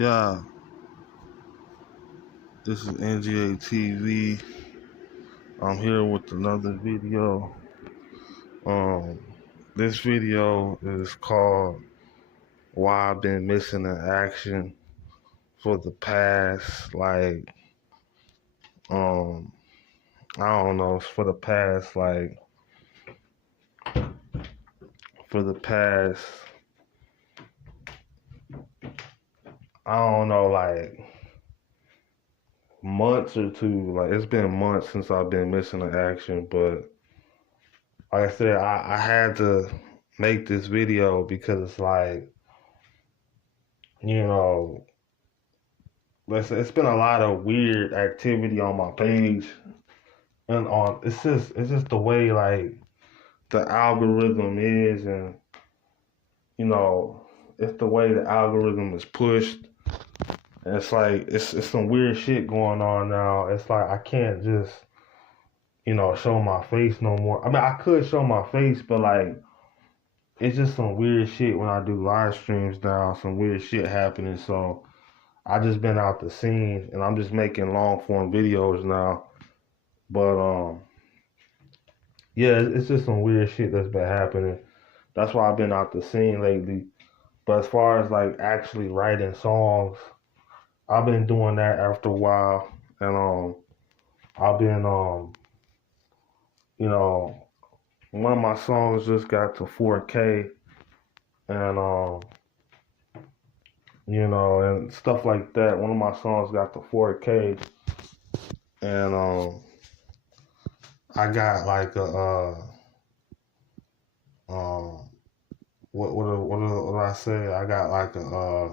Yeah, this is N.G.A TV. I'm here with another video. Um, this video is called "Why I've Been Missing in Action for the past, um, I don't know, for the past, for the past, I don't know, months or two. Like it's been months since I've been missing in action, but like I said, I had to make this video because it's like, you know, it's been a lot of weird activity on my page and on it's just the way like the algorithm is, and you know it's the way the algorithm is pushed, and it's like it's some weird shit going on now. It's like I can't just show my face no more. I mean, I could show my face, but like it's just some weird shit when I do live streams now. Some weird shit happening, so I just been out the scene and I'm just making long form videos now. But yeah, it's just some weird shit that's been happening. That's why I've been out the scene lately. But as far as like actually writing songs, I've been doing that after a while, and I've been you know one of my songs just got to 4K, and and stuff like that. One of my songs got to 4K, and I got like a what do I say? I got like a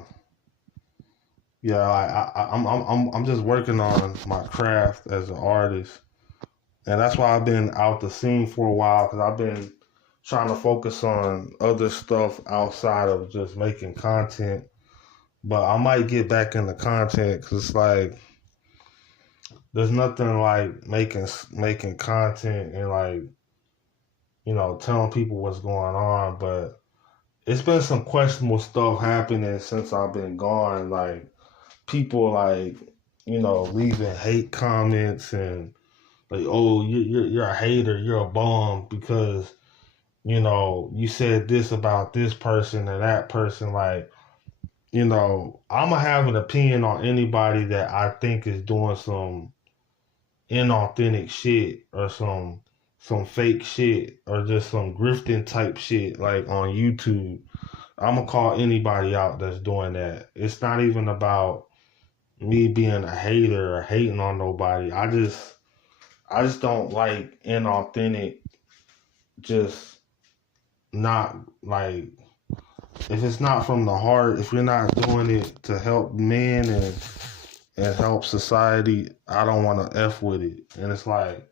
yeah, like I'm just working on my craft as an artist, and that's why I've been out the scene for a while, because I've been trying to focus on other stuff outside of just making content. But I might get back into content because it's like there's nothing like making content and like telling people what's going on. But it's been some questionable stuff happening since I've been gone. Like people like leaving hate comments and like, oh, you're a hater, you're a bum because you said this about this person and that person. Like I'm gonna have an opinion on anybody that I think is doing some inauthentic shit or some fake shit or just some grifting type shit like on YouTube. I'm gonna call anybody out that's doing that. It's not even about me being a hater or hating on nobody. I just don't like inauthentic, just not like, if it's not from the heart, if you're not doing it to help men and help society, I don't want to F with it. And it's like,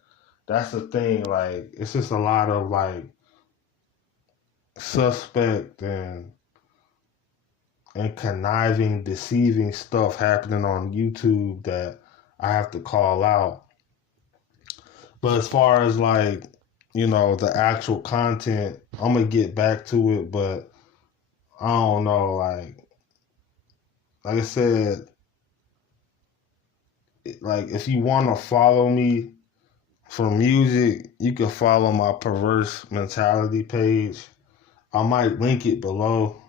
that's the thing. Like, it's just a lot of like suspect and conniving, deceiving stuff happening on YouTube that I have to call out. But as far as like, the actual content, I'm gonna get back to it, but I don't know, like I said, like if you want to follow me for music, you can follow my Perverse Mentality page. I might link it below,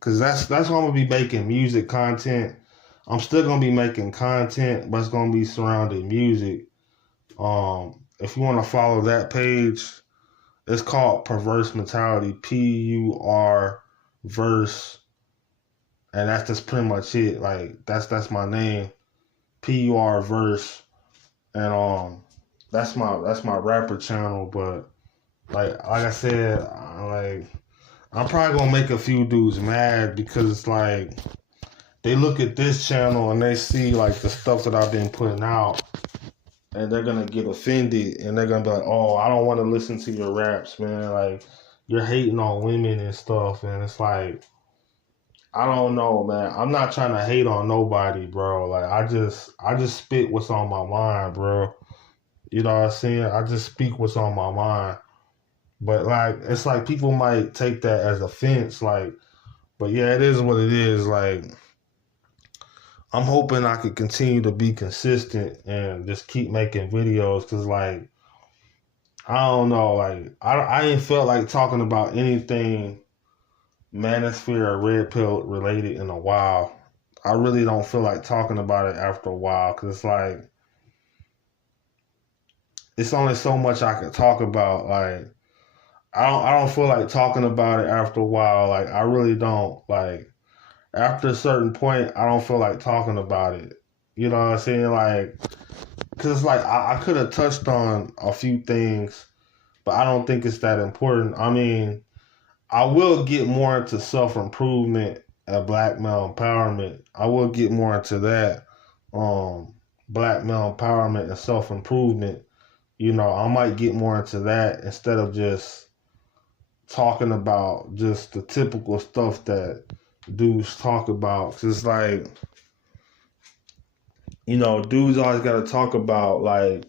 cause that's what I'm gonna be making, music content. I'm still gonna be making content, but it's gonna be surrounding music. If you want to follow that page, it's called Perverse Mentality, PUR verse, and that's just pretty much it. Like that's my name, PUR verse, and that's my rapper channel. But like I said, I'm probably gonna make a few dudes mad because it's like they look at this channel and they see like the stuff that I've been putting out, and they're gonna get offended and they're gonna be like, "Oh, I don't want to listen to your raps, man. Like you're hating on women and stuff." And it's like, I don't know, man. I'm not trying to hate on nobody, bro. Like I just spit what's on my mind, bro. You know what I'm saying? I just speak what's on my mind. But like it's like people might take that as offense, like, but yeah, it is what it is. Like I'm hoping I could continue to be consistent and just keep making videos because, like, I don't know, like, I ain't felt like talking about anything manosphere or red pill related in a while. I really don't feel like talking about it after a while because it's like, it's only so much I could talk about. Like, I don't feel like talking about it after a while. Like, I really don't. Like, after a certain point, I don't feel like talking about it. You know what I'm saying? Like, because it's like I could have touched on a few things, but I don't think it's that important. I mean, I will get more into self improvement and black male empowerment. I will get more into that. Black male empowerment and self improvement. You know, I might get more into that instead of just talking about just the typical stuff that dudes talk about. 'Cause it's like, you know, dudes always got to talk about, like,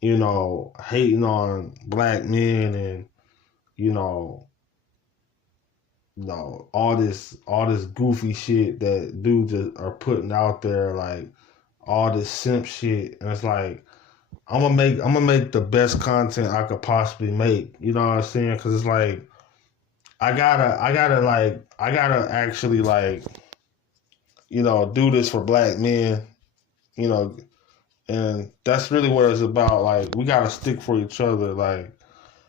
you know, hating on black men and, you know, all this goofy shit that dudes are putting out there, like all this simp shit, and it's like I'm gonna make the best content I could possibly make. You know what I'm saying? Because it's like I gotta actually, like, you know, do this for black men. You know, and that's really what it's about. Like, we gotta stick for each other. Like,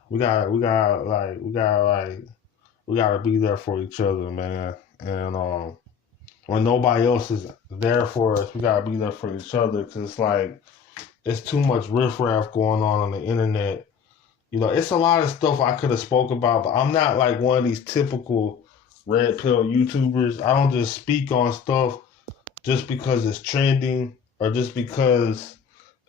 we gotta be there for each other, man. And when nobody else is there for us, we gotta be there for each other. Cause it's like it's too much riffraff going on the internet. You know, it's a lot of stuff I could have spoke about, but I'm not like one of these typical red pill YouTubers. I don't just speak on stuff just because it's trending or just because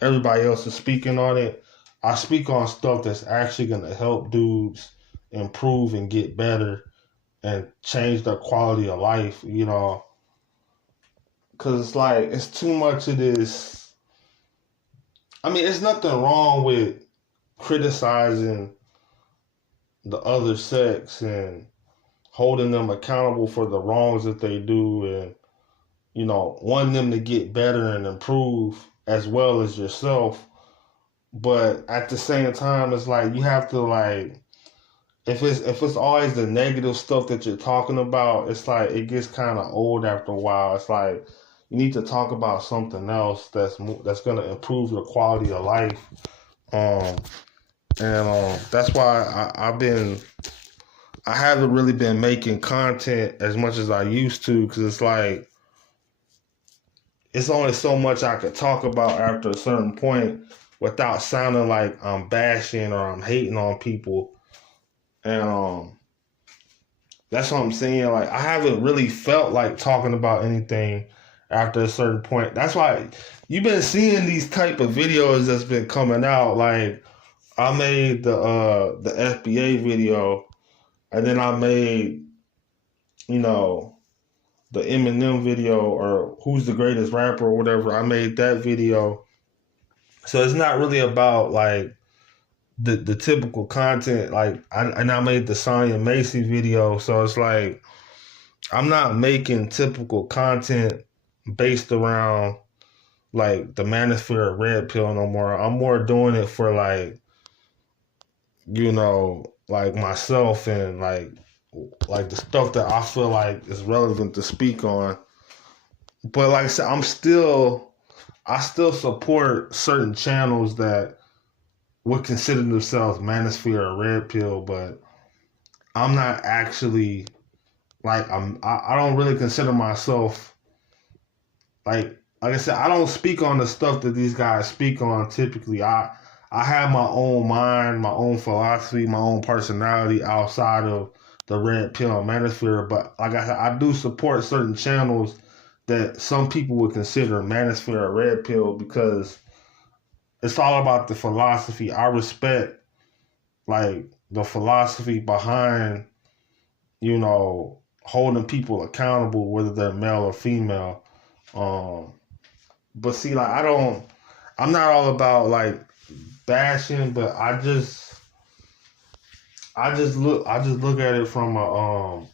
everybody else is speaking on it. I speak on stuff that's actually gonna help dudes improve and get better and change their quality of life, you know, because it's like it's too much of this. I mean, it's nothing wrong with criticizing the other sex and holding them accountable for the wrongs that they do, and, you know, wanting them to get better and improve as well as yourself. But at the same time, it's like you have to, like, if it's always the negative stuff that you're talking about, it's like it gets kind of old after a while. It's like you need to talk about something else that's gonna improve your quality of life. Um, and that's why I haven't really been making content as much as I used to, because it's like it's only so much I could talk about after a certain point without sounding like I'm bashing or I'm hating on people. And that's what I'm saying. Like, I haven't really felt like talking about anything after a certain point. That's why you've been seeing these type of videos that's been coming out. Like, I made the FBA video, and then I made, you know, the Eminem video, or who's the greatest rapper or whatever. I made that video. So it's not really about, like, the typical content. Like, I made the Sonya Macy video. So it's like I'm not making typical content based around, like, the manosphere of red pill no more. I'm more doing it for, like, you know, like myself, and like the stuff that I feel like is relevant to speak on. But like I said, I still support certain channels that would consider themselves manosphere or red pill, but I'm not actually, like, I don't really consider myself, like I said, I don't speak on the stuff that these guys speak on typically. I have my own mind, my own philosophy, my own personality outside of the red pill manosphere. But like I said, I do support certain channels that some people would consider manosphere or red pill, because it's all about the philosophy. I respect, like, the philosophy behind, you know, holding people accountable, whether they're male or female. Um, but see, like, I'm not all about, like, bashing, but I just look at it from a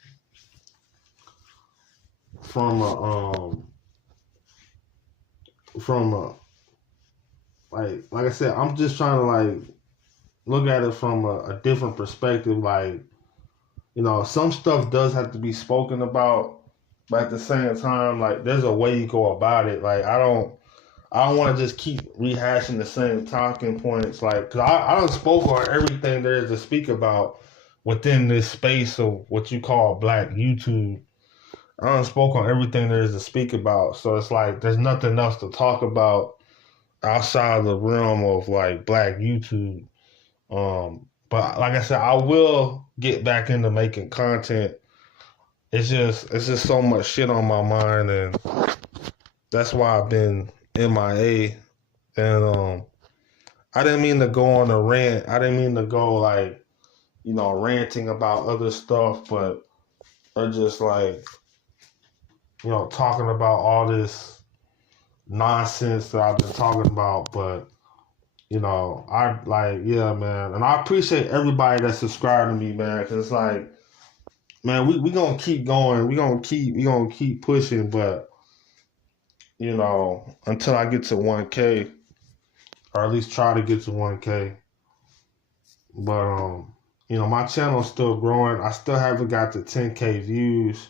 from a, like I said, I'm just trying to like look at it from a different perspective. Like, some stuff does have to be spoken about, but at the same time, like there's a way you go about it. Like I don't want to just keep rehashing the same talking points. Like, cause I don't spoke on everything there is to speak about within this space of what you call Black YouTube. I don't spoke on everything there is to speak about. So it's like there's nothing else to talk about outside the realm of like Black YouTube. But like I said, I will get back into making content. It's just so much shit on my mind, and that's why I've been MIA. And I didn't mean to go on a rant. I didn't mean to go like, ranting about other stuff, but or just like, talking about all this nonsense that I've been talking about. But I like, yeah, man. And I appreciate everybody that subscribed to me, man, because it's like, man, we gonna keep going. We gonna keep pushing, but until I get to 1K, or at least try to get to 1K. But my channel's still growing. I still haven't got to 10K views,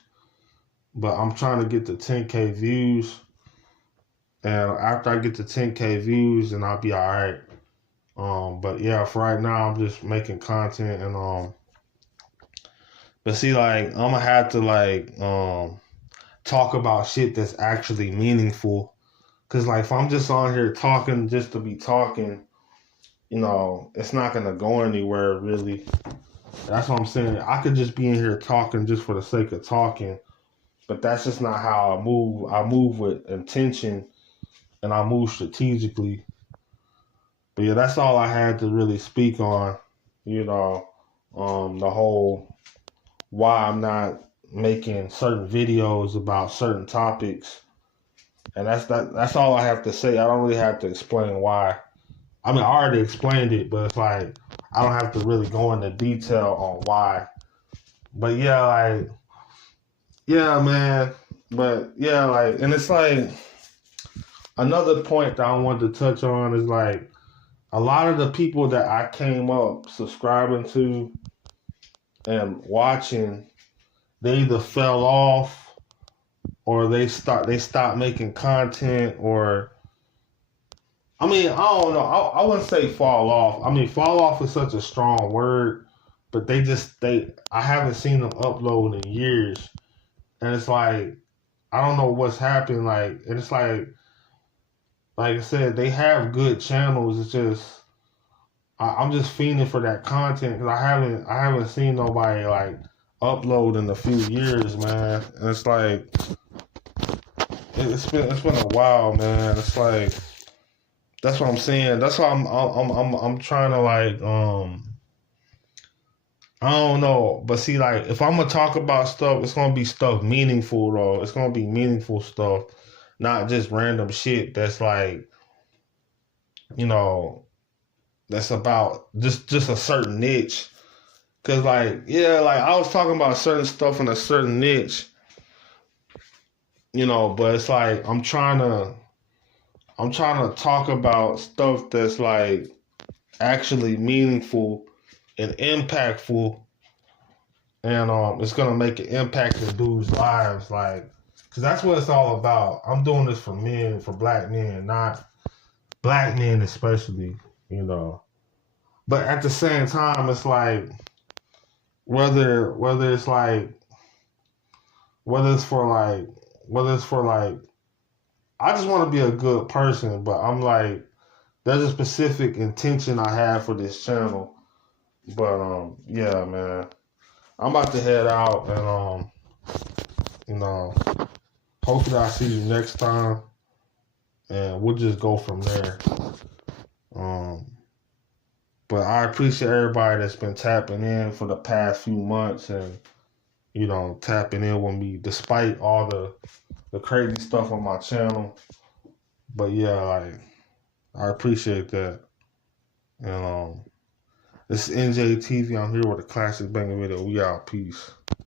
but I'm trying to get to 10K views. And after I get to 10K views, then I'll be all right. But yeah, for right now, I'm just making content, and but see, like, I'm gonna have to like talk about shit that's actually meaningful. Cause like if I'm just on here talking just to be talking, it's not gonna go anywhere really. That's what I'm saying. I could just be in here talking just for the sake of talking, but that's just not how I move. I move with intention, and I move strategically. But yeah, that's all I had to really speak on. The whole why I'm not making certain videos about certain topics, and that's all I have to say. I don't really have to explain why. I mean, I already explained it, but it's like I don't have to really go into detail on why. But yeah, like, yeah, man. But yeah, like, and it's like another point that I wanted to touch on is like a lot of the people that I came up subscribing to and watching, they either fell off or they stopped making content, or I mean, I don't know. I wouldn't say fall off. I mean, fall off is such a strong word, but I haven't seen them upload in years. And it's like, I don't know what's happened. Like, and it's like I said, they have good channels. It's just, I'm just fiending for that content because I haven't seen nobody like upload in a few years, man. And it's like, it's been a while, man. It's like, that's what I'm saying. That's why I'm trying to like I don't know, but see, like if I'm gonna talk about stuff, it's gonna be stuff meaningful though. It's gonna be meaningful stuff, not just random shit that's like, you know, that's about just a certain niche. Cause like, yeah, like I was talking about certain stuff in a certain niche, but it's like I'm trying to talk about stuff that's like actually meaningful and impactful, and it's gonna make an impact in dudes' lives, like, cause that's what it's all about. I'm doing this for men, for black men, not black men especially, you know. But at the same time, it's like whether it's like whether it's for like whether it's for like I just want to be a good person, but I'm like there's a specific intention I have for this channel. But yeah, man, I'm about to head out, and you know, hopefully I see you next time, and we'll just go from there. Um, but I appreciate everybody that's been tapping in for the past few months, and tapping in with me despite all the crazy stuff on my channel. But yeah, like I appreciate that. And this is N.G.A. TV. I'm here with a classic banger video. We out. Peace.